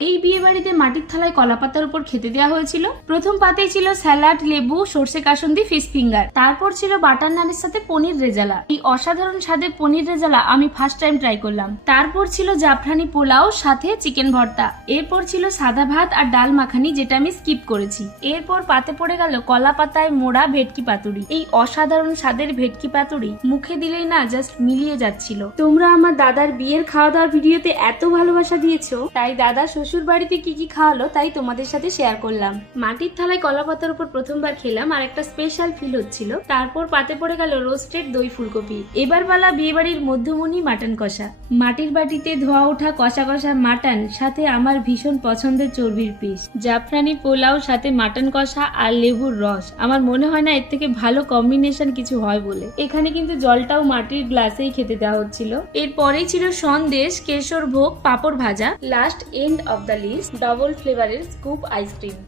এই বিয়ে বাড়িতে মাটির থালায় কলা পাতার উপর খেতে দেওয়া হয়েছিল। প্রথম পাতেই ছিল স্যালাড, লেবু, সর্ষে কাসুন্দি, ফিশ ফিঙ্গার। তারপর ছিল বাটার নানের সাথে পনির রেজালা। এই অসাধারণ স্বাদের পনির রেজালা আমি ফার্স্ট টাইম ট্রাই করলাম। তারপর ছিল জাফরানি পোলাও সাথে চিকেন ভর্তা। এরপর ছিল সাদা ভাত আর ডাল মাখানি, যেটা আমি স্কিপ করেছি। এরপর পাতে পড়ে গেল কলা পাতায় মোড়া ভেটকি পাতুরি। এই অসাধারণ স্বাদের ভেটকি পাতুরি মুখে দিলেই না জাস্ট মিলিয়ে যাচ্ছিল। তোমরা আমার দাদার বিয়ের খাওয়া দাওয়ার ভিডিওতে এত ভালোবাসা দিয়েছো, তাই দাদা শ্বশুর বাড়িতে কি কি খাওয়ালো তাই তোমাদের সাথে শেয়ার করলাম। মাটির থালায় কলা পাতার উপর প্রথমবার খেলাম আর একটা স্পেশাল ফিল হচ্ছিল। তারপর পাতে পড়ে গেল রোস্টেড দই ফুলকপি। এবার পালা বিয়ে বাড়ির মধ্যমণি মাটন কষা। মাটির বাটিতে ধোয়া ওঠা কষা কষা মাটন, সাথে আমার ভীষণ পছন্দের চর্বির পিস। জাফরানি পোলাও সাথে মাটন কষা আর লেবুর রস। আমার মনে হয় না এর থেকে ভালো কম্বিনেশন কিছু হয় বলে। এখানে কিন্তু জলটাও মাটির গ্লাসেই খেতে দেওয়া হচ্ছিল। এরপরেই ছিল সন্দেশ, কেশর ভোগ, পাঁপড় ভাজা, last end of the list double ফ্লেভারের স্কুপ আইসক্রিম।